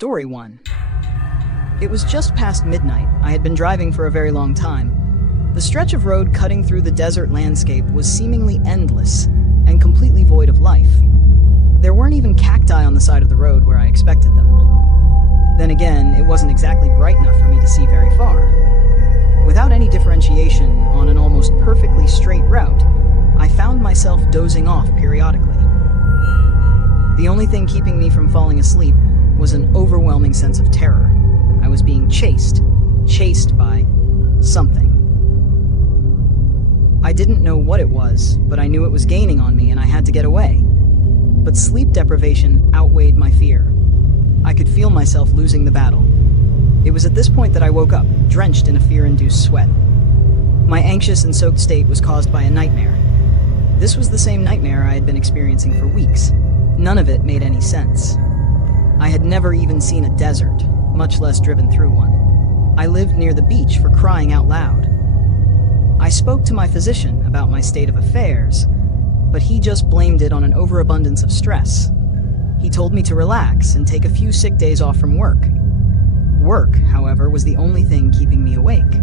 Story 1. It was just past midnight. I had been driving for a very long time. The stretch of road cutting through the desert landscape was seemingly endless and completely void of life. There weren't even cacti on the side of the road where I expected them. Then again, it wasn't exactly bright enough for me to see very far. Without any differentiation on an almost perfectly straight route, I found myself dozing off periodically. The only thing keeping me from falling asleep was an overwhelming sense of terror. I was being chased by something. I didn't know what it was, but I knew it was gaining on me and I had to get away. But sleep deprivation outweighed my fear. I could feel myself losing the battle. It was at this point that I woke up, drenched in a fear-induced sweat. My anxious and soaked state was caused by a nightmare. This was the same nightmare I had been experiencing for weeks. None of it made any sense. I had never even seen a desert, much less driven through one. I lived near the beach, for crying out loud. I spoke to my physician about my state of affairs, but he just blamed it on an overabundance of stress. He told me to relax and take a few sick days off from work. Work, however, was the only thing keeping me awake.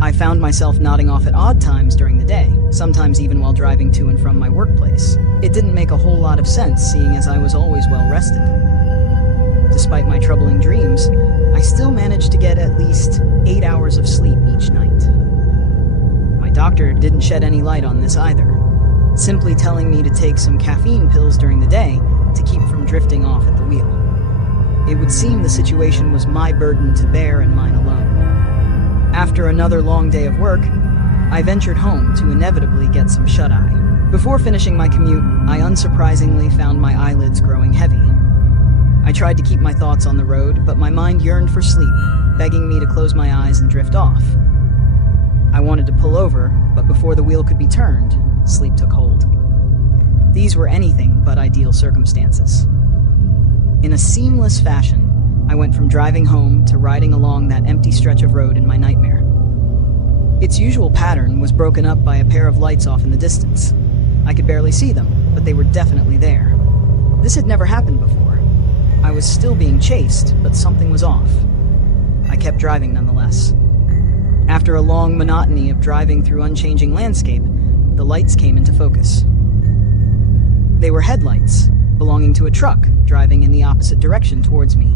I found myself nodding off at odd times during the day, sometimes even while driving to and from my workplace. It didn't make a whole lot of sense, seeing as I was always well rested. Despite my troubling dreams, I still managed to get at least 8 hours of sleep each night. My doctor didn't shed any light on this either, simply telling me to take some caffeine pills during the day to keep from drifting off at the wheel. It would seem the situation was my burden to bear and mine alone. After another long day of work, I ventured home to inevitably get some shut-eye. Before finishing my commute, I unsurprisingly found my eyelids growing heavy. I tried to keep my thoughts on the road, but my mind yearned for sleep, begging me to close my eyes and drift off. I wanted to pull over, but before the wheel could be turned, sleep took hold. These were anything but ideal circumstances. In a seamless fashion, I went from driving home to riding along that empty stretch of road in my nightmare. Its usual pattern was broken up by a pair of lights off in the distance. I could barely see them, but they were definitely there. This had never happened before. I was still being chased, but something was off. I kept driving nonetheless. After a long monotony of driving through unchanging landscape, the lights came into focus. They were headlights, belonging to a truck driving in the opposite direction towards me.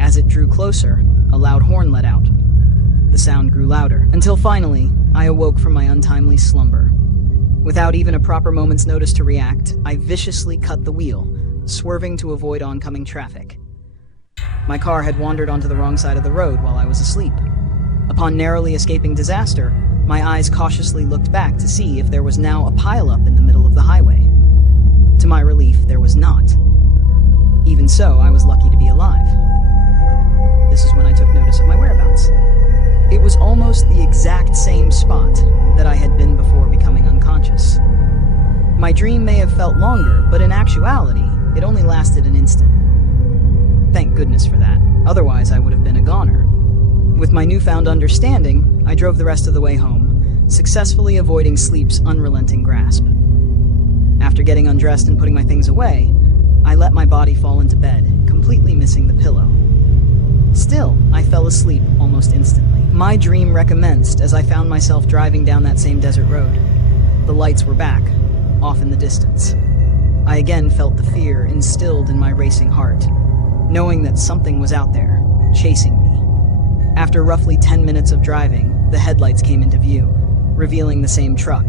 As it drew closer, a loud horn let out. The sound grew louder, until finally, I awoke from my untimely slumber. Without even a proper moment's notice to react, I viciously cut the wheel, swerving to avoid oncoming traffic. My car had wandered onto the wrong side of the road while I was asleep. Upon narrowly escaping disaster, my eyes cautiously looked back to see if there was now a pileup in the middle of the highway. To my relief, there was not. Even so, I was lucky to be alive. This is when I took notice of my whereabouts. It was almost the exact same spot that I had been before becoming unconscious. My dream may have felt longer, but in actuality, it only lasted an instant. Thank goodness for that, otherwise I would have been a goner. With my newfound understanding, I drove the rest of the way home, successfully avoiding sleep's unrelenting grasp. After getting undressed and putting my things away, I let my body fall into bed, completely missing the pillow. Still, I fell asleep almost instantly. My dream recommenced as I found myself driving down that same desert road. The lights were back, off in the distance. I again felt the fear instilled in my racing heart, knowing that something was out there, chasing me. After roughly 10 minutes of driving, the headlights came into view, revealing the same truck.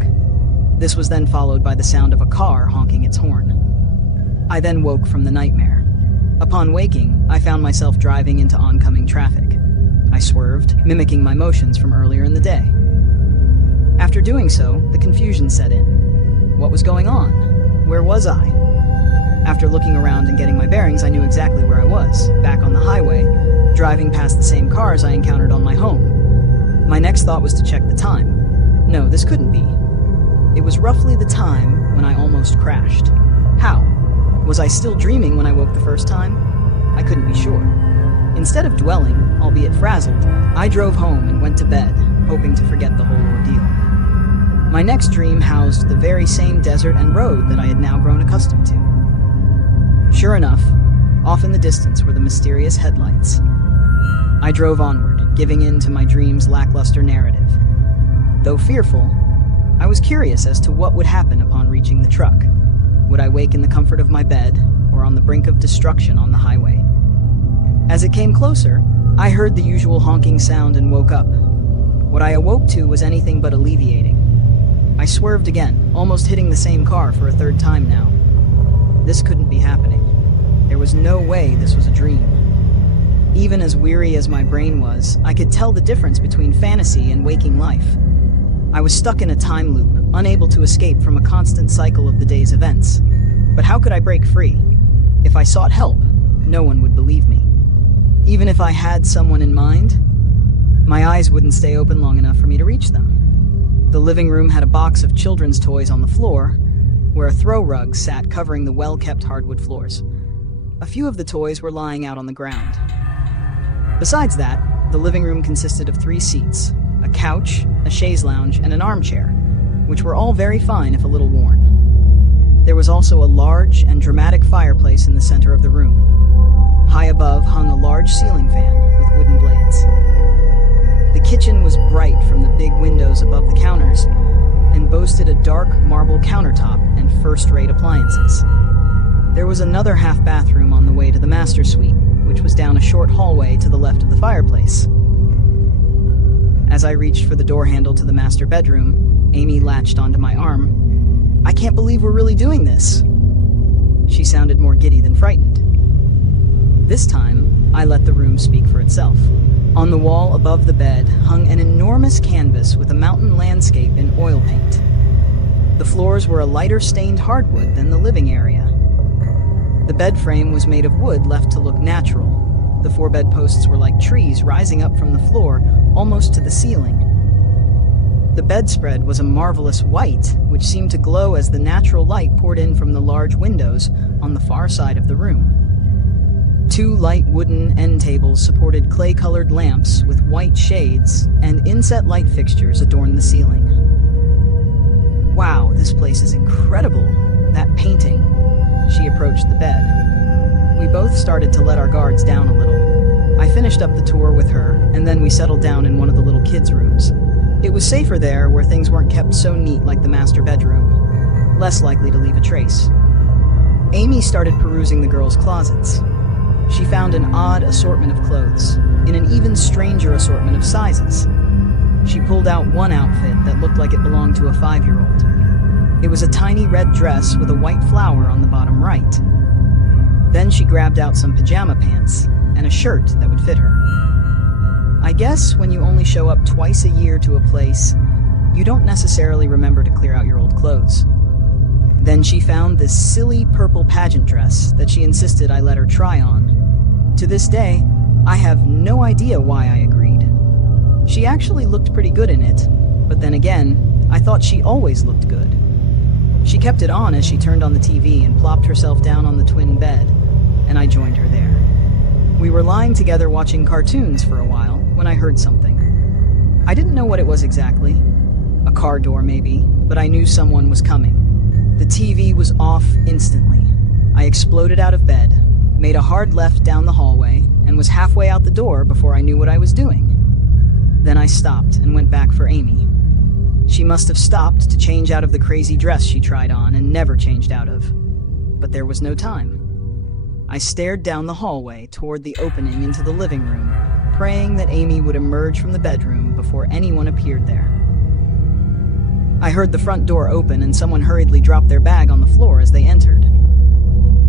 This was then followed by the sound of a car honking its horn. I then woke from the nightmare. Upon waking, I found myself driving into oncoming traffic. I swerved, mimicking my motions from earlier in the day. After doing so, the confusion set in. What was going on? Where was I? After looking around and getting my bearings, I knew exactly where I was, back on the highway, driving past the same cars I encountered on my home. My next thought was to check the time. No, this couldn't be. It was roughly the time when I almost crashed. How? Was I still dreaming when I woke the first time? I couldn't be sure. Instead of dwelling, albeit frazzled, I drove home and went to bed, hoping to forget the whole ordeal. My next dream housed the very same desert and road that I had now grown accustomed to. Sure enough, Off in the distance were the mysterious headlights. I drove onward, giving in to my dream's lackluster narrative. Though fearful, I was curious as to what would happen upon reaching the truck. Would I wake in the comfort of my bed, or on the brink of destruction on the highway? As it came closer, I heard the usual honking sound and woke up. What I awoke to was anything but alleviating. I swerved again, almost hitting the same car for a third time now. This couldn't be happening. There was no way this was a dream. Even as weary as my brain was, I could tell the difference between fantasy and waking life. I was stuck in a time loop, unable to escape from a constant cycle of the day's events. But how could I break free? If I sought help, no one would believe me. Even if I had someone in mind, my eyes wouldn't stay open long enough for me to reach them. The living room had a box of children's toys on the floor, where a throw rug sat covering the well-kept hardwood floors. A few of the toys were lying out on the ground. Besides that, the living room consisted of 3 seats, a couch, a chaise lounge, and an armchair, which were all very fine if a little worn. There was also a large and dramatic fireplace in the center of the room. High above hung a large ceiling fan with wooden blades. The kitchen was bright from the big windows above the counters and boasted a dark marble countertop and first-rate appliances. There was another half bathroom on the way to the master suite, which was down a short hallway to the left of the fireplace. As I reached for the door handle to the master bedroom, Amy latched onto my arm. "I can't believe we're really doing this." She sounded more giddy than frightened. This time, I let the room speak for itself. On the wall above the bed hung an enormous canvas with a mountain landscape in oil paint. The floors were a lighter stained hardwood than the living area. The bed frame was made of wood left to look natural. The 4 bedposts were like trees rising up from the floor, almost to the ceiling. The bedspread was a marvelous white, which seemed to glow as the natural light poured in from the large windows on the far side of the room. 2 light wooden end tables supported clay-colored lamps with white shades, and inset light fixtures adorned the ceiling. "Wow, this place is incredible. That painting." She approached the bed. We both started to let our guards down a little. I finished up the tour with her, and then we settled down in one of the little kids' rooms. It was safer there, where things weren't kept so neat like the master bedroom, less likely to leave a trace. Amy started perusing the girls' closets. She found an odd assortment of clothes, in an even stranger assortment of sizes. She pulled out one outfit that looked like it belonged to a 5-year-old. It was a tiny red dress with a white flower on the bottom right. Then she grabbed out some pajama pants and a shirt that would fit her. I guess when you only show up twice a year to a place, you don't necessarily remember to clear out your old clothes. Then she found this silly purple pageant dress that she insisted I let her try on. To this day, I have no idea why I agreed. She actually looked pretty good in it, but then again, I thought she always looked good. She kept it on as she turned on the TV and plopped herself down on the twin bed, and I joined her there. We were lying together watching cartoons for a while when I heard something. I didn't know what it was exactly. A car door maybe, but I knew someone was coming. The TV was off instantly. I exploded out of bed, made a hard left down the hallway, and was halfway out the door before I knew what I was doing. Then I stopped and went back for Amy. She must have stopped to change out of the crazy dress she tried on and never changed out of. But there was no time. I stared down the hallway toward the opening into the living room, praying that Amy would emerge from the bedroom before anyone appeared there. I heard the front door open and someone hurriedly dropped their bag on the floor as they entered.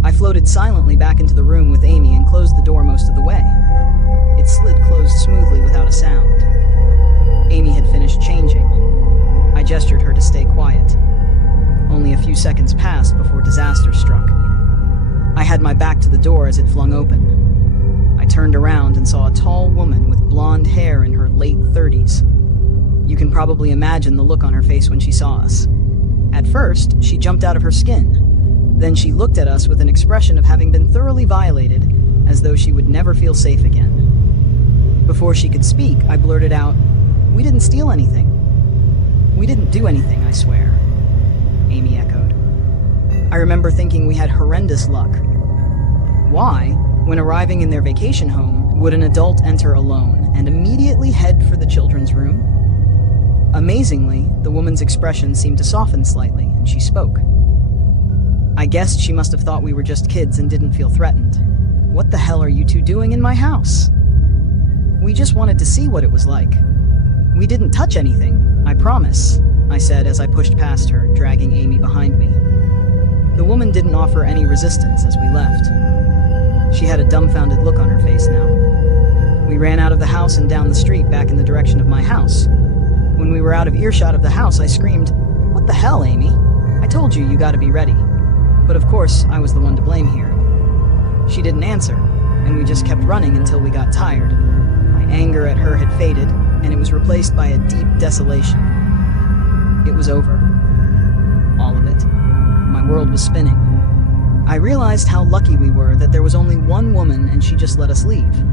I floated silently back into the room with Amy and closed the door most of the way. It slid closed smoothly without a sound. Amy had finished changing. I gestured her to stay quiet. Only a few seconds passed before disaster struck. I had my back to the door as it flung open. I turned around and saw a tall woman with blonde hair in her late 30s. You can probably imagine the look on her face when she saw us. At first, she jumped out of her skin. Then she looked at us with an expression of having been thoroughly violated, as though she would never feel safe again. Before she could speak, I blurted out, "We didn't steal anything." "We didn't do anything, I swear," Amy echoed. I remember thinking we had horrendous luck. Why, when arriving in their vacation home, would an adult enter alone and immediately head for the children's room? Amazingly, the woman's expression seemed to soften slightly, and she spoke. I guessed she must have thought we were just kids and didn't feel threatened. What the hell are you two doing in my house? We just wanted to see what it was like. We didn't touch anything, I promise, I said as I pushed past her, dragging Amy behind me. The woman didn't offer any resistance as we left. She had a dumbfounded look on her face now. We ran out of the house and down the street back in the direction of my house. When we were out of earshot of the house, I screamed, "What the hell, Amy? I told you gotta be ready." But of course, I was the one to blame here. She didn't answer, and we just kept running until we got tired. My anger at her had faded, and it was replaced by a deep desolation. It was over. All of it. My world was spinning. I realized how lucky we were that there was only one woman and she just let us leave.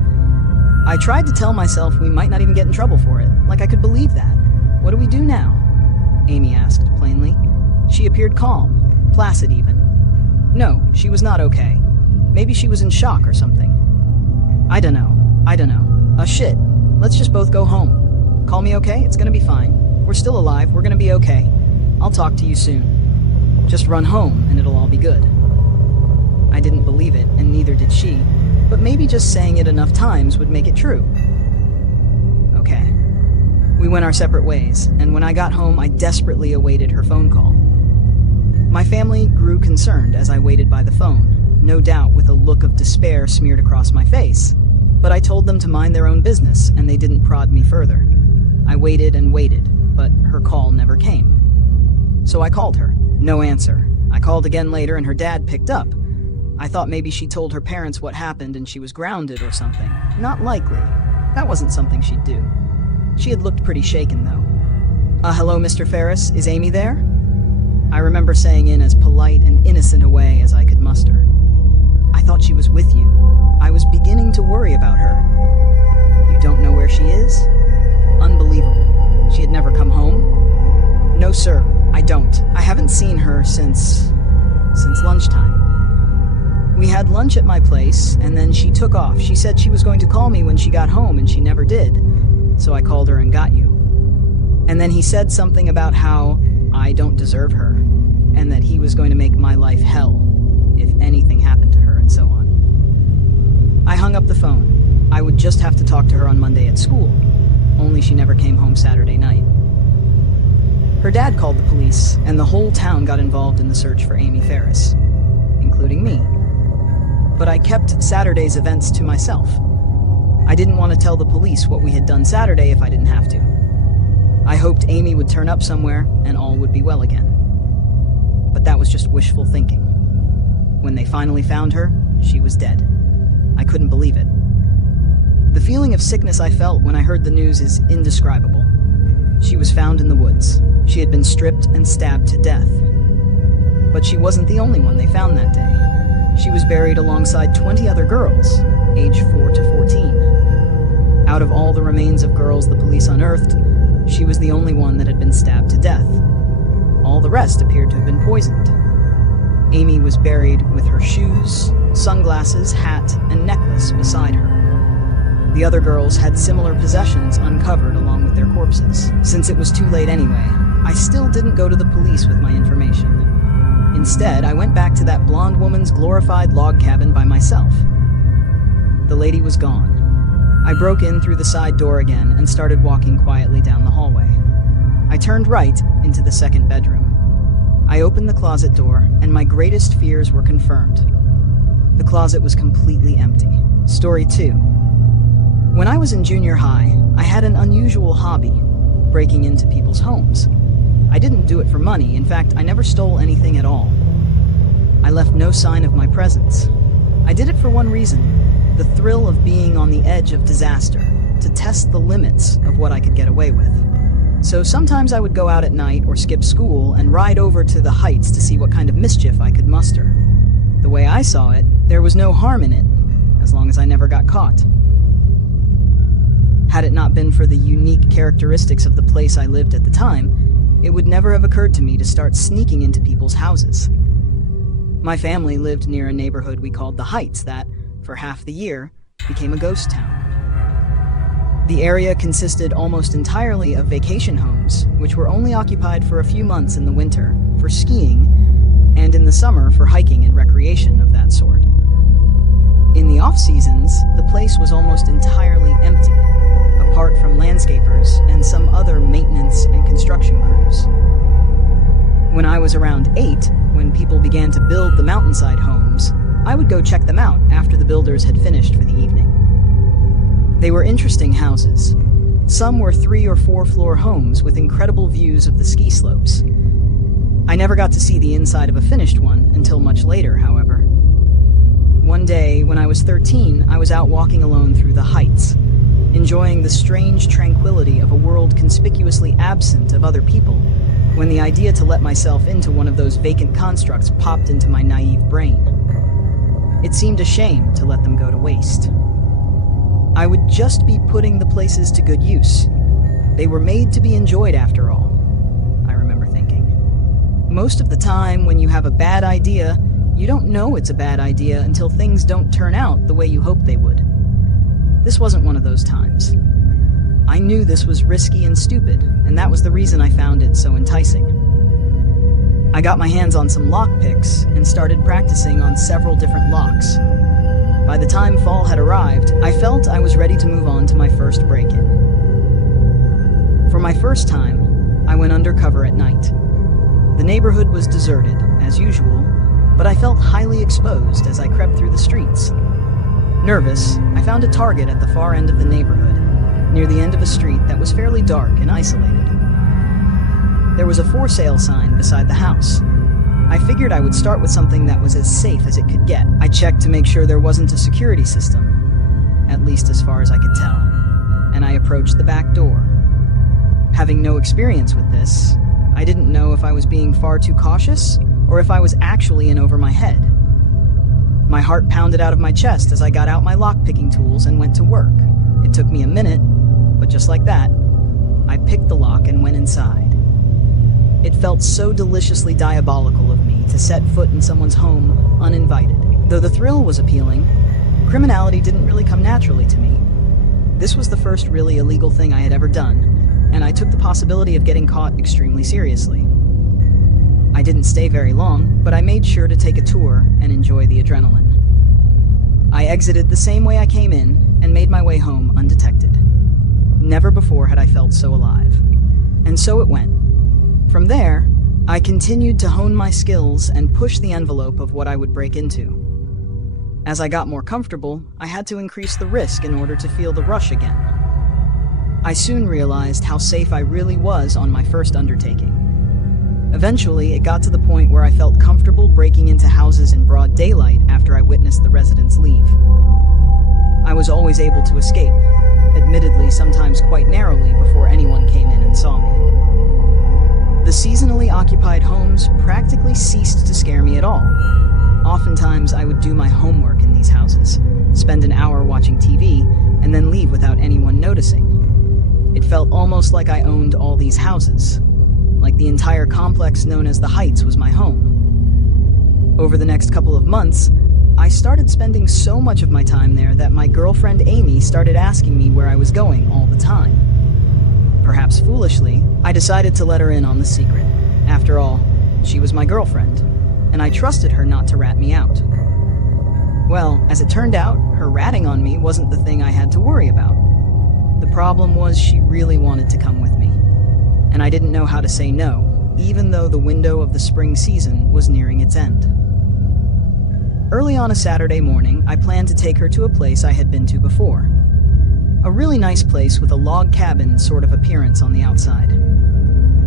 I tried to tell myself we might not even get in trouble for it, like I could believe that. What do we do now? Amy asked plainly. She appeared calm, placid even. No, she was not okay. Maybe she was in shock or something. I don't know. Shit. Let's just both go home. Call me okay? It's gonna be fine. We're still alive. We're gonna be okay. I'll talk to you soon. Just run home and it'll all be good. I didn't believe it, and neither did she, but maybe just saying it enough times would make it true. Okay. We went our separate ways, and when I got home, I desperately awaited her phone call. My family grew concerned as I waited by the phone, no doubt with a look of despair smeared across my face. But I told them to mind their own business, and they didn't prod me further. I waited and waited, but her call never came. So I called her. No answer. I called again later, and her dad picked up. I thought maybe she told her parents what happened and she was grounded or something. Not likely. That wasn't something she'd do. She had looked pretty shaken, though. Hello, Mr. Ferris. Is Amy there? I remember saying in as polite and innocent a way as I could muster. I thought she was with you. I was beginning to worry about her. You don't know where she is? Unbelievable. She had never come home? No, sir, I don't. I haven't seen her since lunchtime. We had lunch at my place, and then she took off. She said she was going to call me when she got home, and she never did. So I called her and got you. And then he said something about how I don't deserve her, and that he was going to make my life hell if anything happened to her, and so on. I hung up the phone. I would just have to talk to her on Monday at school, only she never came home Saturday night. Her dad called the police, and the whole town got involved in the search for Amy Ferris, including me. But I kept Saturday's events to myself. I didn't want to tell the police what we had done Saturday if I didn't have to. I hoped Amy would turn up somewhere and all would be well again. But that was just wishful thinking. When they finally found her, she was dead. I couldn't believe it. The feeling of sickness I felt when I heard the news is indescribable. She was found in the woods. She had been stripped and stabbed to death. But she wasn't the only one they found that day. She was buried alongside 20 other girls, aged 4 to 14. Out of all the remains of girls the police unearthed, she was the only one that had been stabbed to death. All the rest appeared to have been poisoned. Amy was buried with her shoes, sunglasses, hat, and necklace beside her. The other girls had similar possessions uncovered along with their corpses. Since it was too late anyway, I still didn't go to the police with my information. Instead, I went back to that blonde woman's glorified log cabin by myself. The lady was gone. I broke in through the side door again and started walking quietly down the hallway. I turned right into the second bedroom. I opened the closet door, and my greatest fears were confirmed. The closet was completely empty. Story 2. When I was in junior high, I had an unusual hobby, breaking into people's homes. I didn't do it for money. In fact, I never stole anything at all. I left no sign of my presence. I did it for one reason: the thrill of being on the edge of disaster, to test the limits of what I could get away with. So sometimes I would go out at night or skip school and ride over to the heights to see what kind of mischief I could muster. The way I saw it, there was no harm in it, as long as I never got caught. Had it not been for the unique characteristics of the place I lived at the time, it would never have occurred to me to start sneaking into people's houses. My family lived near a neighborhood we called the Heights that, for half the year, became a ghost town. The area consisted almost entirely of vacation homes, which were only occupied for a few months in the winter for skiing, and in the summer for hiking and recreation of that sort. In the off-seasons, the place was almost entirely empty, apart from landscapers and some other maintenance and construction crews. When I was around 8, when people began to build the mountainside homes, I would go check them out after the builders had finished for the evening. They were interesting houses. Some were 3 or 4 floor homes with incredible views of the ski slopes. I never got to see the inside of a finished one until much later, however. One day, when I was 13, I was out walking alone through the Heights, enjoying the strange tranquility of a world conspicuously absent of other people, when the idea to let myself into one of those vacant constructs popped into my naive brain. It seemed a shame to let them go to waste. I would just be putting the places to good use. They were made to be enjoyed after all, I remember thinking. Most of the time, when you have a bad idea, you don't know it's a bad idea until things don't turn out the way you hoped they would. This wasn't one of those times. I knew this was risky and stupid, and that was the reason I found it so enticing. I got my hands on some lockpicks and started practicing on several different locks. By the time fall had arrived, I felt I was ready to move on to my first break-in. For my first time, I went undercover at night. The neighborhood was deserted, as usual, but I felt highly exposed as I crept through the streets. Nervous, I found a target at the far end of the neighborhood, near the end of a street that was fairly dark and isolated. There was a for sale sign beside the house. I figured I would start with something that was as safe as it could get. I checked to make sure there wasn't a security system, at least as far as I could tell, and I approached the back door. Having no experience with this, I didn't know if I was being far too cautious or if I was actually in over my head. My heart pounded out of my chest as I got out my lock-picking tools and went to work. It took me a minute, but just like that, I picked the lock and went inside. It felt so deliciously diabolical of me to set foot in someone's home uninvited. Though the thrill was appealing, criminality didn't really come naturally to me. This was the first really illegal thing I had ever done, and I took the possibility of getting caught extremely seriously. I didn't stay very long, but I made sure to take a tour and enjoy the adrenaline. I exited the same way I came in and made my way home undetected. Never before had I felt so alive. And so it went. From there, I continued to hone my skills and push the envelope of what I would break into. As I got more comfortable, I had to increase the risk in order to feel the rush again. I soon realized how safe I really was on my first undertaking. Eventually, it got to the point where I felt comfortable breaking into houses in broad daylight after I witnessed the residents leave. I was always able to escape, admittedly sometimes quite narrowly before anyone came in and saw me. The seasonally occupied homes practically ceased to scare me at all. Oftentimes, I would do my homework in these houses, spend an hour watching TV, and then leave without anyone noticing. It felt almost like I owned all these houses, like the entire complex known as the Heights was my home. Over the next couple of months, I started spending so much of my time there that my girlfriend Amy started asking me where I was going all the time. Perhaps foolishly, I decided to let her in on the secret. After all, she was my girlfriend, and I trusted her not to rat me out. Well, as it turned out, her ratting on me wasn't the thing I had to worry about. The problem was she really wanted to come with me, and I didn't know how to say no, even though the window of the spring season was nearing its end. Early on a Saturday morning, I planned to take her to a place I had been to before. A really nice place with a log cabin sort of appearance on the outside.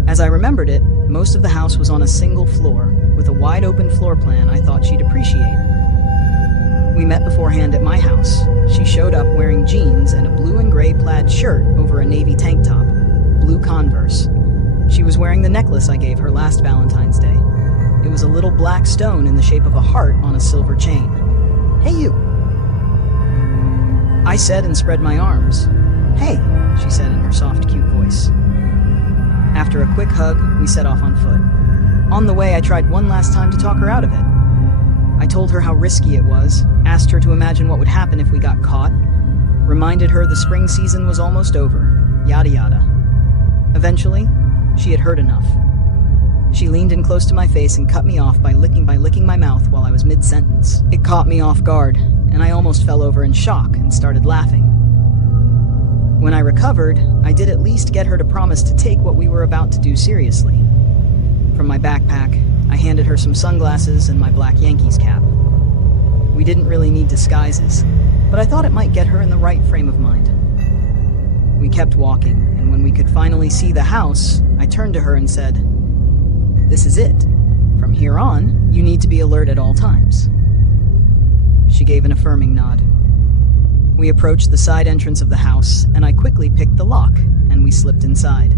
As I remembered it, most of the house was on a single floor, with a wide open floor plan I thought she'd appreciate. We met beforehand at my house. She showed up wearing jeans and a blue and gray plaid shirt over a navy tank top, blue Converse. She was wearing the necklace I gave her last Valentine's Day. It was a little black stone in the shape of a heart on a silver chain. "Hey you," I said and spread my arms. "Hey," she said in her soft, cute voice. After a quick hug, we set off on foot. On the way, I tried one last time to talk her out of it. I told her how risky it was, asked her to imagine what would happen if we got caught, reminded her the spring season was almost over, yada yada. Eventually, she had heard enough. She leaned in close to my face and cut me off by licking my mouth while I was mid-sentence. It caught me off guard, and I almost fell over in shock and started laughing. When I recovered, I did at least get her to promise to take what we were about to do seriously. From my backpack, I handed her some sunglasses and my black Yankees cap. We didn't really need disguises, but I thought it might get her in the right frame of mind. We kept walking, and when we could finally see the house, I turned to her and said, "This is it. From here on, you need to be alert at all times." She gave an affirming nod. We approached the side entrance of the house, and I quickly picked the lock, and we slipped inside.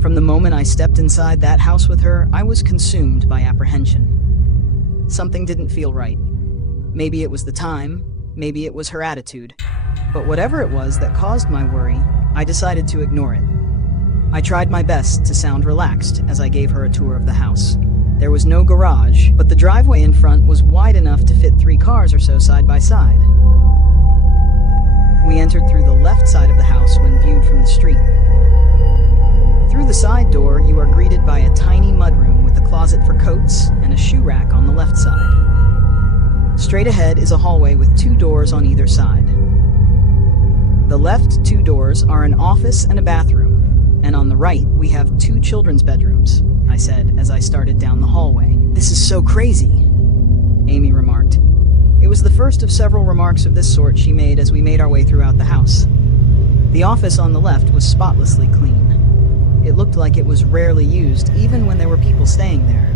From the moment I stepped inside that house with her, I was consumed by apprehension. Something didn't feel right. Maybe it was the time, maybe it was her attitude. But whatever it was that caused my worry, I decided to ignore it. I tried my best to sound relaxed as I gave her a tour of the house. There was no garage, but the driveway in front was wide enough to fit 3 cars or so side by side. We entered through the left side of the house when viewed from the street. Through the side door, you are greeted by a tiny mudroom with a closet for coats and a shoe rack on the left side. Straight ahead is a hallway with 2 doors on either side. The left 2 doors are an office and a bathroom, and on the right we have 2 children's bedrooms, I said as I started down the hallway. "This is so crazy," Amy remarked. It was the first of several remarks of this sort she made as we made our way throughout the house. The office on the left was spotlessly clean. It looked like it was rarely used, even when there were people staying there.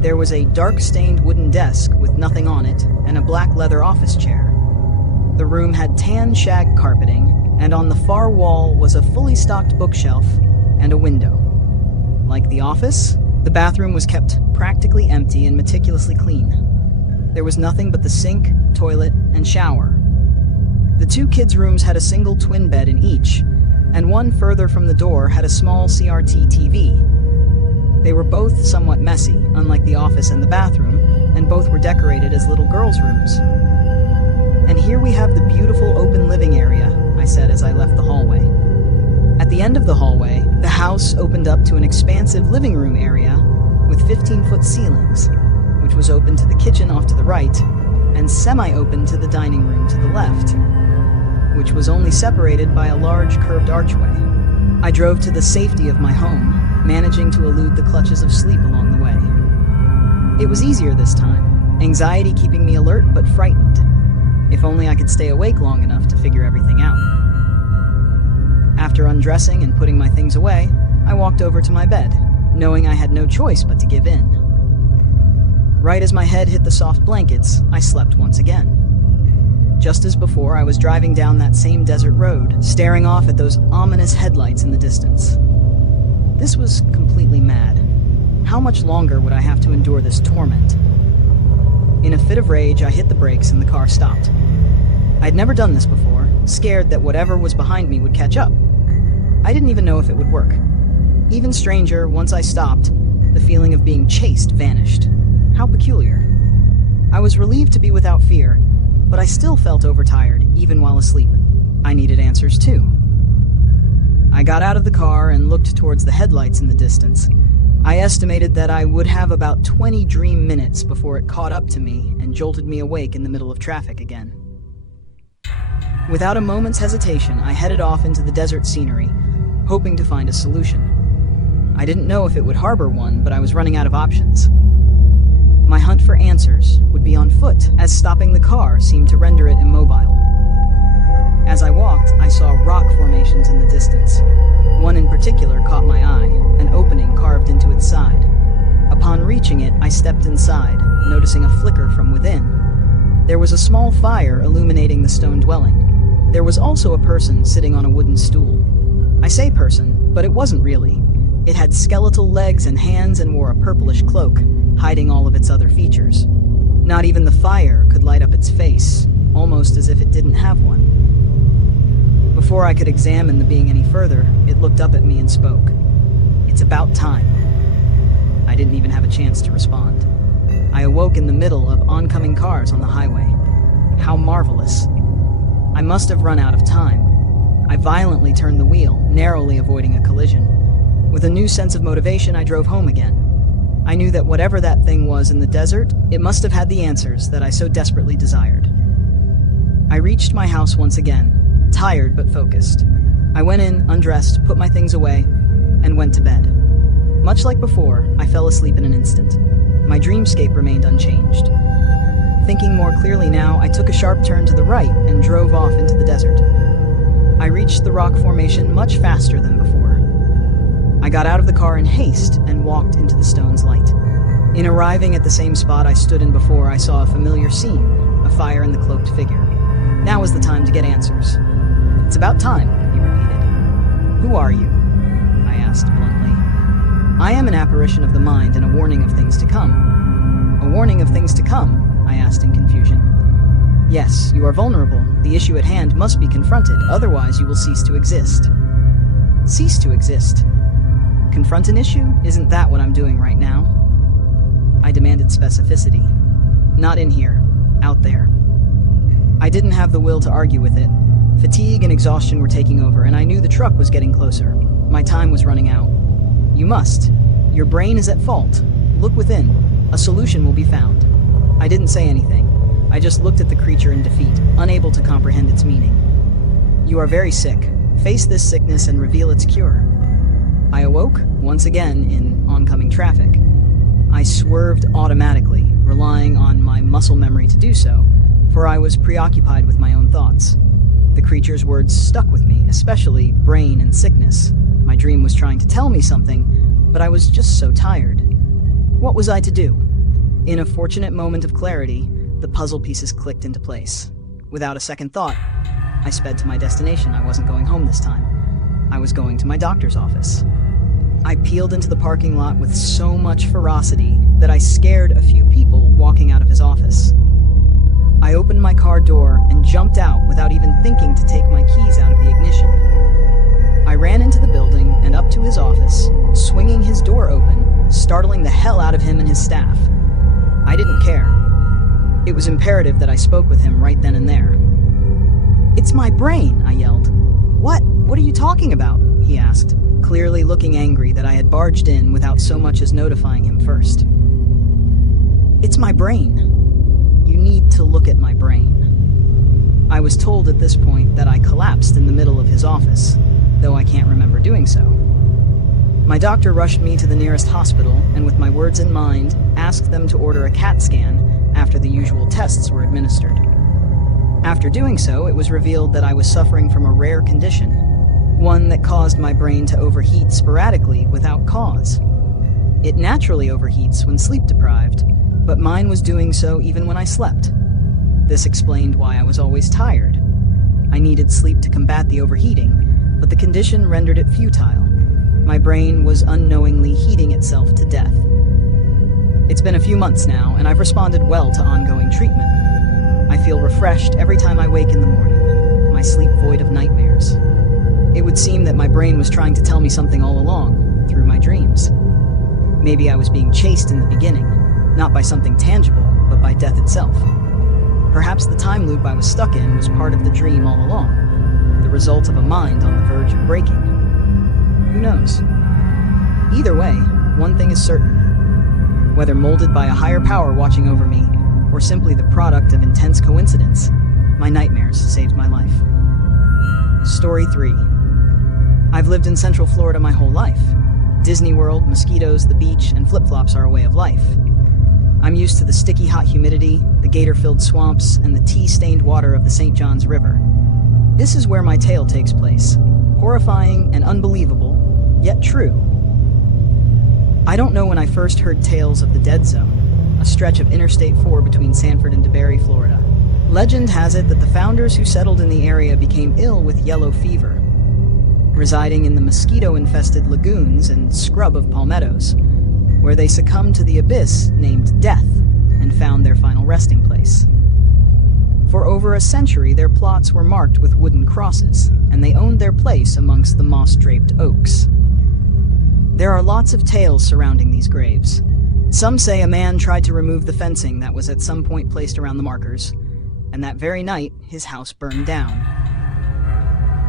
There was a dark-stained wooden desk with nothing on it, and a black leather office chair. The room had tan shag carpeting, and on the far wall was a fully stocked bookshelf and a window. Like the office, the bathroom was kept practically empty and meticulously clean. There was nothing but the sink, toilet, and shower. The 2 kids' rooms had a single twin bed in each, and one further from the door had a small CRT TV. They were both somewhat messy, unlike the office and the bathroom, and both were decorated as little girls' rooms. "And here we have the beautiful open living area," I said as I left the hallway. At the end of the hallway, the house opened up to an expansive living room area with 15-foot ceilings, which was open to the kitchen off to the right, and semi-open to the dining room to the left, which was only separated by a large curved archway. I drove to the safety of my home, managing to elude the clutches of sleep along the way. It was easier this time, anxiety keeping me alert but frightened. If only I could stay awake long enough to figure everything out. After undressing and putting my things away, I walked over to my bed, knowing I had no choice but to give in. Right as my head hit the soft blankets, I slept once again. Just as before, I was driving down that same desert road, staring off at those ominous headlights in the distance. This was completely mad. How much longer would I have to endure this torment? In a fit of rage, I hit the brakes and the car stopped. I'd never done this before, scared that whatever was behind me would catch up. I didn't even know if it would work. Even stranger, once I stopped, the feeling of being chased vanished. How peculiar. I was relieved to be without fear, but I still felt overtired, even while asleep. I needed answers too. I got out of the car and looked towards the headlights in the distance. I estimated that I would have about 20 dream minutes before it caught up to me and jolted me awake in the middle of traffic again. Without a moment's hesitation, I headed off into the desert scenery, hoping to find a solution. I didn't know if it would harbor one, but I was running out of options. My hunt for answers would be on foot, as stopping the car seemed to render it immobile. As I walked, I saw rock formations in the distance. One in particular caught my eye, an opening carved into its side. Upon reaching it, I stepped inside, noticing a flicker from within. There was a small fire illuminating the stone dwelling. There was also a person sitting on a wooden stool. I say person, but it wasn't really. It had skeletal legs and hands and wore a purplish cloak, hiding all of its other features. Not even the fire could light up its face, almost as if it didn't have one. Before I could examine the being any further, it looked up at me and spoke. "It's about time." I didn't even have a chance to respond. I awoke in the middle of oncoming cars on the highway. How marvelous. I must have run out of time. I violently turned the wheel, narrowly avoiding a collision. With a new sense of motivation, I drove home again. I knew that whatever that thing was in the desert, it must have had the answers that I so desperately desired. I reached my house once again, tired but focused. I went in, undressed, put my things away, and went to bed. Much like before, I fell asleep in an instant. My dreamscape remained unchanged. Thinking more clearly now, I took a sharp turn to the right and drove off into the desert. I reached the rock formation much faster than before. I got out of the car in haste and walked into the stone's light. In arriving at the same spot I stood in before, I saw a familiar scene, a fire and the cloaked figure. Now was the time to get answers. "It's about time," he repeated. "Who are you?" I asked bluntly. "I am an apparition of the mind and a warning of things to come." "A warning of things to come?" I asked in confusion. "Yes, you are vulnerable. The issue at hand must be confronted, otherwise you will cease to exist." "Cease to exist? Confront an issue? Isn't that what I'm doing right now?" I demanded specificity. "Not in here. Out there." I didn't have the will to argue with it. Fatigue and exhaustion were taking over, and I knew the truck was getting closer. My time was running out. "You must. Your brain is at fault. Look within. A solution will be found." I didn't say anything. I just looked at the creature in defeat, unable to comprehend its meaning. "You are very sick. Face this sickness and reveal its cure." I awoke, once again, in oncoming traffic. I swerved automatically, relying on my muscle memory to do so, for I was preoccupied with my own thoughts. The creature's words stuck with me, especially brain and sickness. My dream was trying to tell me something, but I was just so tired. What was I to do? In a fortunate moment of clarity, the puzzle pieces clicked into place. Without a second thought, I sped to my destination. I wasn't going home this time. I was going to my doctor's office. I peeled into the parking lot with so much ferocity that I scared a few people walking out of his office. I opened my car door and jumped out without even thinking to take my keys out of the ignition. I ran into the building and up to his office, swinging his door open, startling the hell out of him and his staff. I didn't care. It was imperative that I spoke with him right then and there. "It's my brain," I yelled. "What? What are you talking about?" he asked, clearly looking angry that I had barged in without so much as notifying him first. "It's my brain. You need to look at my brain." I was told at this point that I collapsed in the middle of his office, though I can't remember doing so. My doctor rushed me to the nearest hospital and, with my words in mind, asked them to order a CAT scan after the usual tests were administered. After doing so, it was revealed that I was suffering from a rare condition, one that caused my brain to overheat sporadically without cause. It naturally overheats when sleep-deprived, but mine was doing so even when I slept. This explained why I was always tired. I needed sleep to combat the overheating, but the condition rendered it futile. My brain was unknowingly heating itself to death. It's been a few months now, and I've responded well to ongoing treatment. I feel refreshed every time I wake in the morning, my sleep void of nightmares. It would seem that my brain was trying to tell me something all along, through my dreams. Maybe I was being chased in the beginning, not by something tangible, but by death itself. Perhaps the time loop I was stuck in was part of the dream all along, the result of a mind on the verge of breaking. Who knows? Either way, one thing is certain. Whether molded by a higher power watching over me, or simply the product of intense coincidence, my nightmares saved my life. Story 3. I've lived in Central Florida my whole life. Disney World, mosquitoes, the beach, and flip-flops are a way of life. I'm used to the sticky hot humidity, the gator-filled swamps, and the tea-stained water of the St. Johns River. This is where my tale takes place. Horrifying and unbelievable, yet true. I don't know when I first heard tales of the Dead Zone, a stretch of Interstate 4 between Sanford and DeBary, Florida. Legend has it that the founders who settled in the area became ill with yellow fever, residing in the mosquito-infested lagoons and scrub of palmettos, where they succumbed to the abyss named Death and found their final resting place. For over a century, their plots were marked with wooden crosses, and they owned their place amongst the moss-draped oaks. There are lots of tales surrounding these graves. Some say a man tried to remove the fencing that was at some point placed around the markers, and that very night, his house burned down.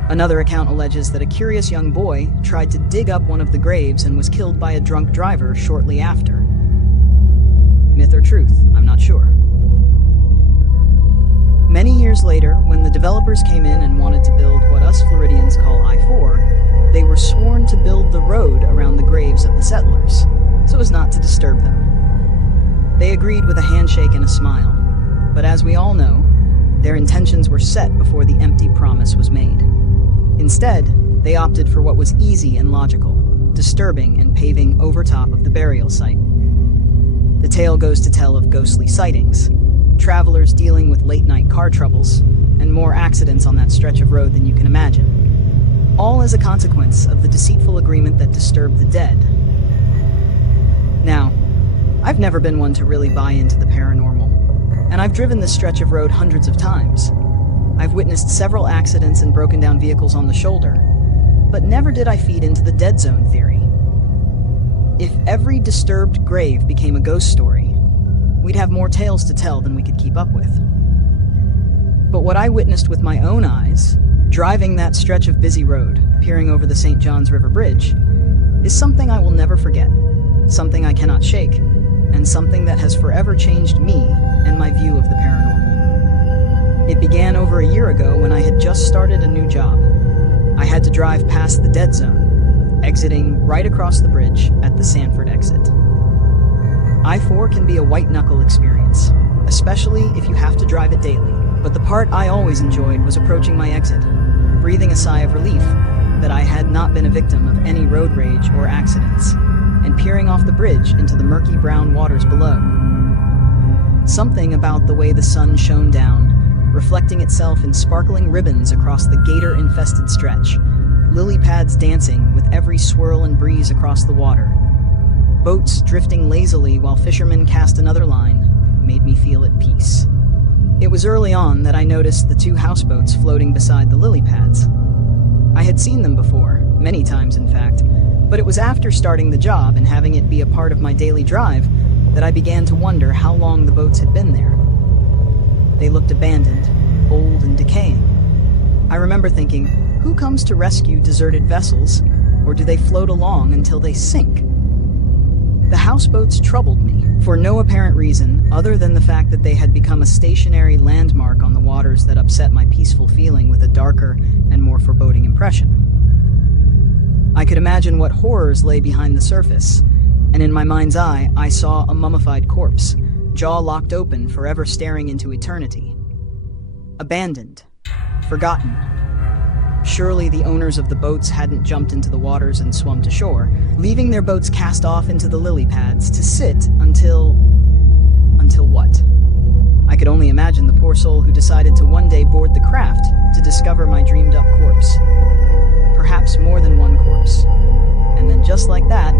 Another account alleges that a curious young boy tried to dig up one of the graves and was killed by a drunk driver shortly after. Myth or truth, I'm not sure. Many years later, when the developers came in and wanted to build what us Floridians call I-4, they were sworn to build the road around the graves of the settlers, so as not to disturb them. They agreed with a handshake and a smile, but as we all know, their intentions were set before the empty promise was made. Instead, they opted for what was easy and logical, disturbing and paving over top of the burial site. The tale goes to tell of ghostly sightings, travelers dealing with late-night car troubles, and more accidents on that stretch of road than you can imagine, all as a consequence of the deceitful agreement that disturbed the dead. Now, I've never been one to really buy into the paranormal, and I've driven this stretch of road hundreds of times. I've witnessed several accidents and broken down vehicles on the shoulder, but never did I feed into the dead zone theory. If every disturbed grave became a ghost story, we'd have more tales to tell than we could keep up with. But what I witnessed with my own eyes, driving that stretch of busy road, peering over the St. Johns River Bridge, is something I will never forget, something I cannot shake, and something that has forever changed me and my view of the paranormal. It began over a year ago when I had just started a new job. I had to drive past the dead zone, exiting right across the bridge at the Sanford exit. I-4 can be a white-knuckle experience, especially if you have to drive it daily. But the part I always enjoyed was approaching my exit, breathing a sigh of relief that I had not been a victim of any road rage or accidents, and peering off the bridge into the murky brown waters below. Something about the way the sun shone down, reflecting itself in sparkling ribbons across the gator-infested stretch, lily pads dancing with every swirl and breeze across the water, boats drifting lazily while fishermen cast another line, made me feel at peace. It was early on that I noticed the two houseboats floating beside the lily pads. I had seen them before, many times in fact, but it was after starting the job and having it be a part of my daily drive that I began to wonder how long the boats had been there. They looked abandoned, old and decaying. I remember thinking, who comes to rescue deserted vessels, or do they float along until they sink? The houseboats troubled me, for no apparent reason other than the fact that they had become a stationary landmark on the waters that upset my peaceful feeling with a darker and more foreboding impression. I could imagine what horrors lay behind the surface, and in my mind's eye, I saw a mummified corpse, jaw locked open, forever staring into eternity. Abandoned. Forgotten. Surely the owners of the boats hadn't jumped into the waters and swum to shore, leaving their boats cast off into the lily pads to sit until what? I could only imagine the poor soul who decided to one day board the craft to discover my dreamed-up corpse. Perhaps more than one corpse. And then just like that,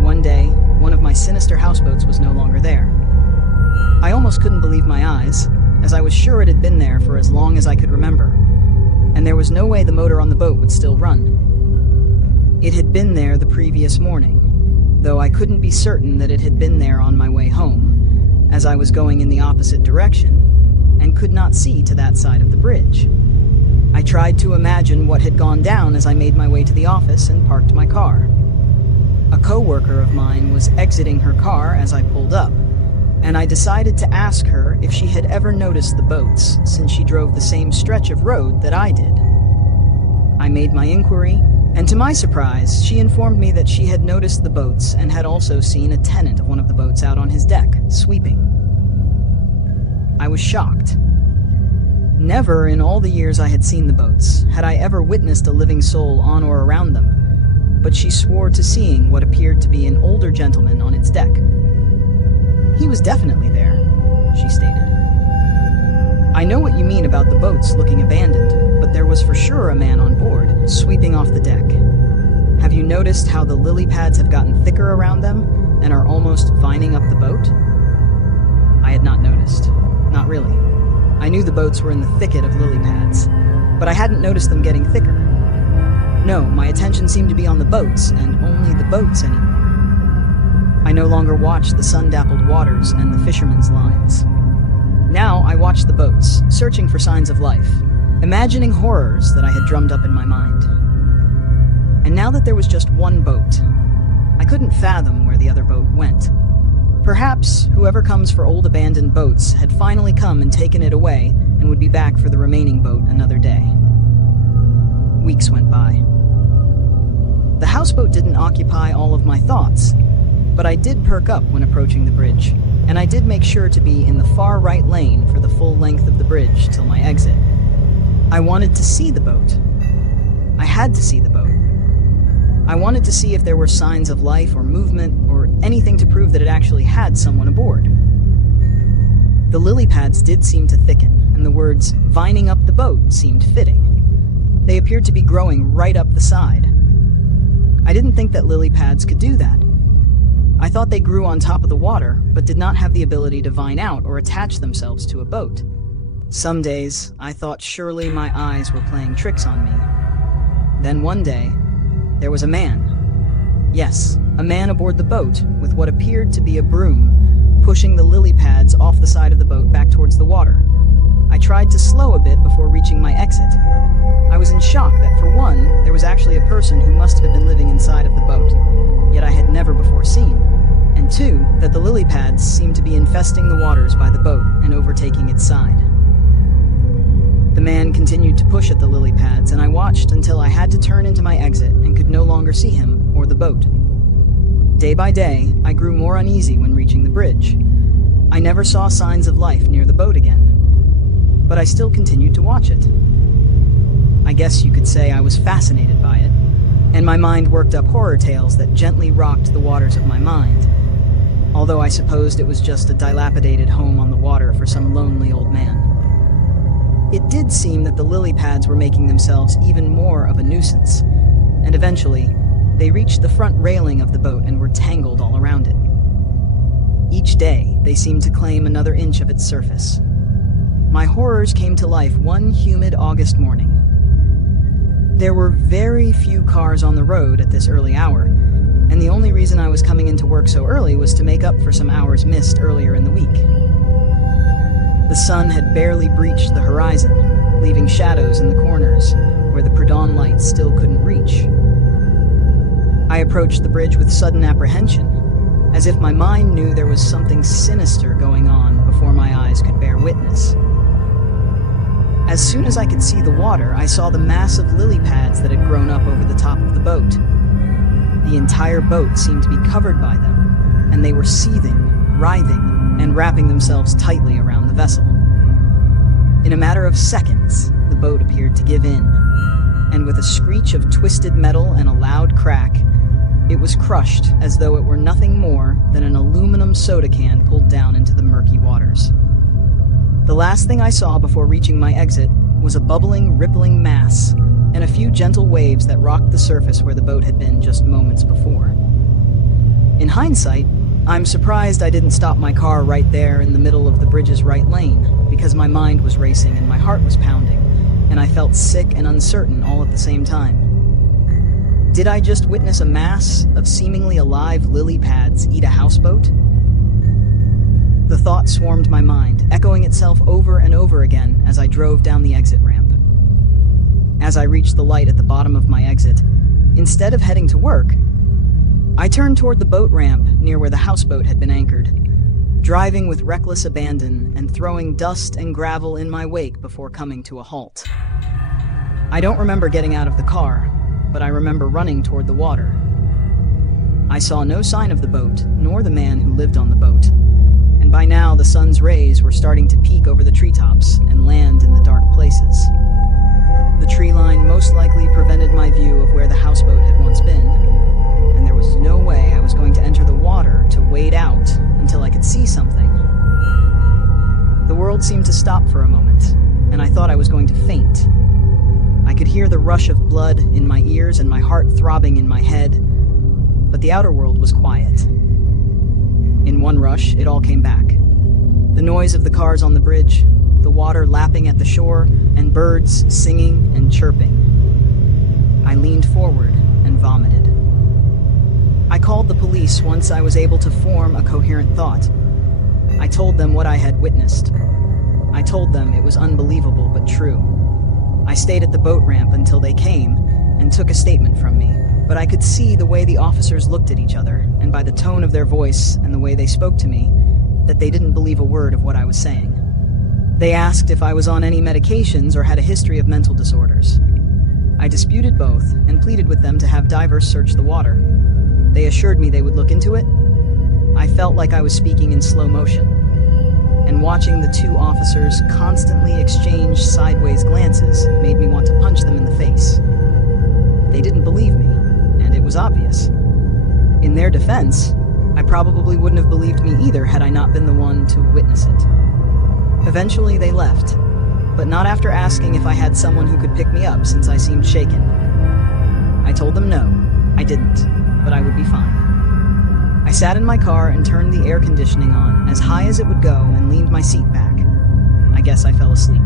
one day, one of my sinister houseboats was no longer there. I almost couldn't believe my eyes, as I was sure it had been there for as long as I could remember, and there was no way the motor on the boat would still run. It had been there the previous morning, though I couldn't be certain that it had been there on my way home, as I was going in the opposite direction, and could not see to that side of the bridge. I tried to imagine what had gone down as I made my way to the office and parked my car. A coworker of mine was exiting her car as I pulled up, and I decided to ask her if she had ever noticed the boats, since she drove the same stretch of road that I did. I made my inquiry, and to my surprise, she informed me that she had noticed the boats and had also seen a tenant of one of the boats out on his deck, sweeping. I was shocked. Never in all the years I had seen the boats had I ever witnessed a living soul on or around them, but she swore to seeing what appeared to be an older gentleman on its deck. He was definitely there, she stated. I know what you mean about the boats looking abandoned, but there was for sure a man on board, sweeping off the deck. Have you noticed how the lily pads have gotten thicker around them and are almost vining up the boat? I had not noticed. Not really. I knew the boats were in the thicket of lily pads, but I hadn't noticed them getting thicker. No, my attention seemed to be on the boats, and only the boats anymore. I no longer watched the sun-dappled waters and the fishermen's lines. Now I watched the boats, searching for signs of life, imagining horrors that I had drummed up in my mind. And now that there was just one boat, I couldn't fathom where the other boat went. Perhaps whoever comes for old abandoned boats had finally come and taken it away and would be back for the remaining boat another day. Weeks went by. The houseboat didn't occupy all of my thoughts, but I did perk up when approaching the bridge, and I did make sure to be in the far right lane for the full length of the bridge till my exit. I wanted to see the boat. I had to see the boat. I wanted to see if there were signs of life or movement or anything to prove that it actually had someone aboard. The lily pads did seem to thicken, and the words "vining up the boat" seemed fitting. They appeared to be growing right up the side. I didn't think that lily pads could do that. I thought they grew on top of the water, but did not have the ability to vine out or attach themselves to a boat. Some days, I thought surely my eyes were playing tricks on me. Then one day, there was a man. Yes, a man aboard the boat with what appeared to be a broom, pushing the lily pads off the side of the boat back towards the water. I tried to slow a bit before reaching my exit. I was in shock that, for one, there was actually a person who must have been living inside of the boat, yet I had never before seen. And two, that the lily pads seemed to be infesting the waters by the boat and overtaking its side. The man continued to push at the lily pads, and I watched until I had to turn into my exit and could no longer see him or the boat. Day by day, I grew more uneasy when reaching the bridge. I never saw signs of life near the boat again, but I still continued to watch it. I guess you could say I was fascinated by it, and my mind worked up horror tales that gently rocked the waters of my mind, although I supposed it was just a dilapidated home on the water for some lonely old man. It did seem that the lily pads were making themselves even more of a nuisance, and eventually, they reached the front railing of the boat and were tangled all around it. Each day, they seemed to claim another inch of its surface. My horrors came to life one humid August morning. There were very few cars on the road at this early hour, and the only reason I was coming into work so early was to make up for some hours missed earlier in the week. The sun had barely breached the horizon, leaving shadows in the corners where the pre-dawn light still couldn't reach. I approached the bridge with sudden apprehension, as if my mind knew there was something sinister going on before my eyes could bear witness. As soon as I could see the water, I saw the massive lily pads that had grown up over the top of the boat. The entire boat seemed to be covered by them, and they were seething, writhing, and wrapping themselves tightly around the vessel. In a matter of seconds, the boat appeared to give in, and with a screech of twisted metal and a loud crack, it was crushed as though it were nothing more than an aluminum soda can pulled down into the murky waters. The last thing I saw before reaching my exit was a bubbling, rippling mass and a few gentle waves that rocked the surface where the boat had been just moments before. In hindsight, I'm surprised I didn't stop my car right there in the middle of the bridge's right lane, because my mind was racing and my heart was pounding, and I felt sick and uncertain all at the same time. Did I just witness a mass of seemingly alive lily pads eat a houseboat? The thought swarmed my mind, echoing itself over and over again as I drove down the exit ramp. As I reached the light at the bottom of my exit, instead of heading to work, I turned toward the boat ramp near where the houseboat had been anchored, driving with reckless abandon and throwing dust and gravel in my wake before coming to a halt. I don't remember getting out of the car, but I remember running toward the water. I saw no sign of the boat, nor the man who lived on the boat, and by now the sun's rays were starting to peek over the treetops and land in the dark places. The tree line most likely prevented my view of where the houseboat had once been, and there was no way I was going to enter the water to wade out until I could see something. The world seemed to stop for a moment, and I thought I was going to faint. I could hear the rush of blood in my ears and my heart throbbing in my head, but the outer world was quiet. In one rush, it all came back. The noise of the cars on the bridge, the water lapping at the shore, and birds singing and chirping. I leaned forward and vomited. I called the police once I was able to form a coherent thought. I told them what I had witnessed. I told them it was unbelievable but true. I stayed at the boat ramp until they came and took a statement from me, but I could see the way the officers looked at each other, and by the tone of their voice and the way they spoke to me, that they didn't believe a word of what I was saying. They asked if I was on any medications or had a history of mental disorders. I disputed both and pleaded with them to have divers search the water. They assured me they would look into it. I felt like I was speaking in slow motion, and watching the two officers constantly exchange sideways glances made me want to punch them in the face. They didn't believe me, and it was obvious. In their defense, I probably wouldn't have believed me either had I not been the one to witness it. Eventually they left, but not after asking if I had someone who could pick me up since I seemed shaken. I told them no, I didn't, but I would be fine. I sat in my car and turned the air conditioning on as high as it would go and leaned my seat back. I guess I fell asleep.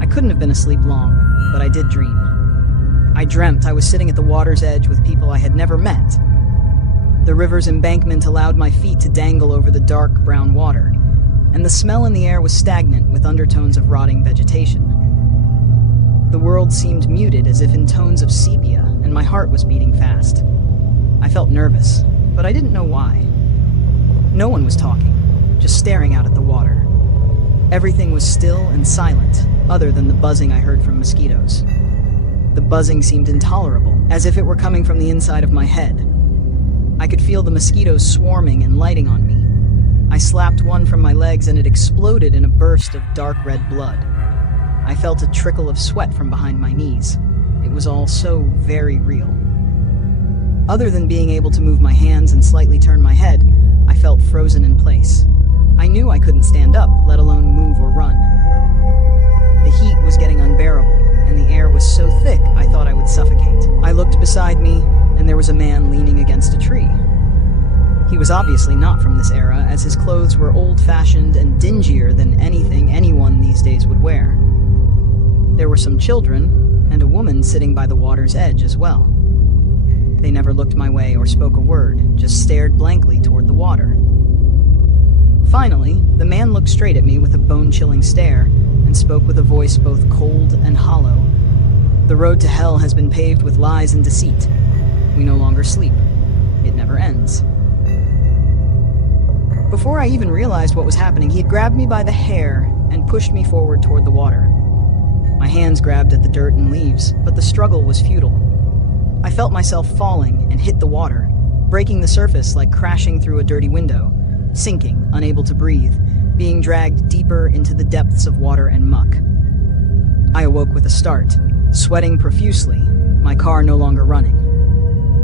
I couldn't have been asleep long, but I did dream. I dreamt I was sitting at the water's edge with people I had never met. The river's embankment allowed my feet to dangle over the dark brown water, and the smell in the air was stagnant with undertones of rotting vegetation. The world seemed muted as if in tones of sepia, and my heart was beating fast. I felt nervous, but I didn't know why. No one was talking, just staring out at the water. Everything was still and silent, other than the buzzing I heard from mosquitoes. The buzzing seemed intolerable, as if it were coming from the inside of my head. I could feel the mosquitoes swarming and lighting on me. I slapped one from my legs and it exploded in a burst of dark red blood. I felt a trickle of sweat from behind my knees. It was all so very real. Other than being able to move my hands and slightly turn my head, I felt frozen in place. I knew I couldn't stand up, let alone move or run. The heat was getting unbearable, and the air was so thick I thought I would suffocate. I looked beside me, and there was a man leaning against a tree. He was obviously not from this era, as his clothes were old-fashioned and dingier than anything anyone these days would wear. There were some children, and a woman sitting by the water's edge as well. They never looked my way or spoke a word, just stared blankly toward the water. Finally, the man looked straight at me with a bone-chilling stare, and spoke with a voice both cold and hollow. "The road to hell has been paved with lies and deceit. We no longer sleep. It never ends." Before I even realized what was happening, he had grabbed me by the hair and pushed me forward toward the water. My hands grabbed at the dirt and leaves, but the struggle was futile. I felt myself falling and hit the water, breaking the surface like crashing through a dirty window, sinking, unable to breathe, being dragged deeper into the depths of water and muck. I awoke with a start, sweating profusely, my car no longer running.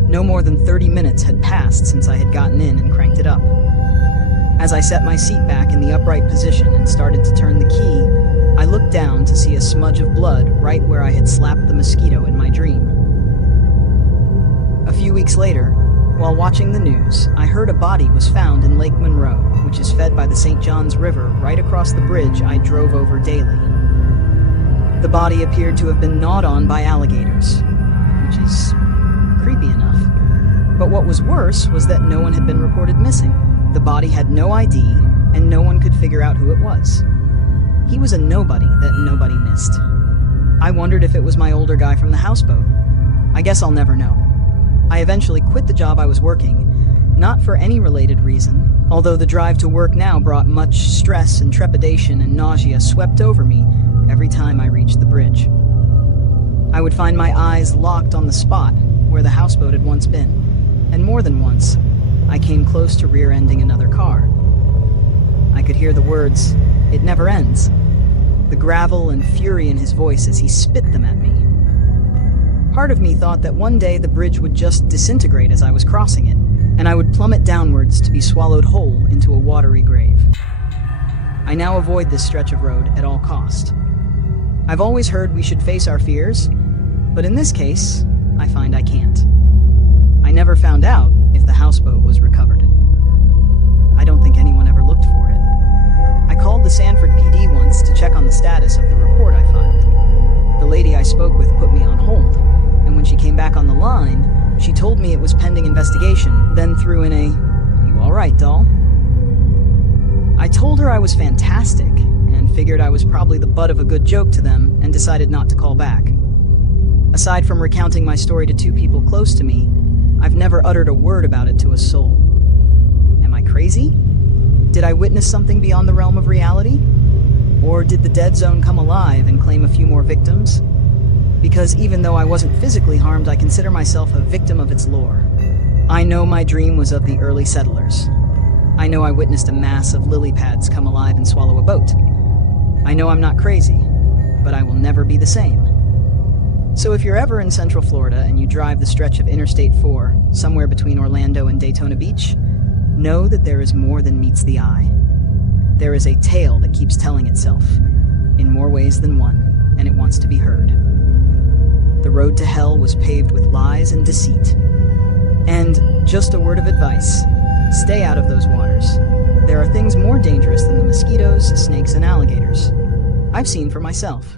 No more than 30 minutes had passed since I had gotten in and cranked it up. As I set my seat back in the upright position and started to turn the key, I looked down to see a smudge of blood right where I had slapped the mosquito in my dream. A few weeks later, while watching the news, I heard a body was found in Lake Monroe, which is fed by the St. Johns River right across the bridge I drove over daily. The body appeared to have been gnawed on by alligators, which is creepy enough. But what was worse was that no one had been reported missing. The body had no ID, and no one could figure out who it was. He was a nobody that nobody missed. I wondered if it was my older guy from the houseboat. I guess I'll never know. I eventually quit the job I was working, not for any related reason, although the drive to work now brought much stress and trepidation, and nausea swept over me every time I reached the bridge. I would find my eyes locked on the spot where the houseboat had once been, and more than once, I came close to rear-ending another car. I could hear the words, "It never ends," the gravel and fury in his voice as he spit them at me. Part of me thought that one day the bridge would just disintegrate as I was crossing it, and I would plummet downwards to be swallowed whole into a watery grave. I now avoid this stretch of road at all cost. I've always heard we should face our fears, but in this case, I find I can't. I never found out if the houseboat was recovered. I don't think anyone ever looked for it. I called the Sanford PD once to check on the status of the report I filed. The lady I spoke with put me on hold, and when she she came back on the line, she told me it was pending investigation, then threw in a, "You all right, doll?" I told her I was fantastic, and figured I was probably the butt of a good joke to them, and decided not to call back. Aside from recounting my story to two people close to me, I've never uttered a word about it to a soul. Am I crazy? Did I witness something beyond the realm of reality? Or did the dead zone come alive and claim a few more victims? Because even though I wasn't physically harmed, I consider myself a victim of its lore. I know my dream was of the early settlers. I know I witnessed a mass of lily pads come alive and swallow a boat. I know I'm not crazy, but I will never be the same. So if you're ever in Central Florida and you drive the stretch of Interstate 4, somewhere between Orlando and Daytona Beach, know that there is more than meets the eye. There is a tale that keeps telling itself, in more ways than one, and it wants to be heard. The road to hell was paved with lies and deceit. And just a word of advice, stay out of those waters. There are things more dangerous than the mosquitoes, snakes, and alligators. I've seen for myself.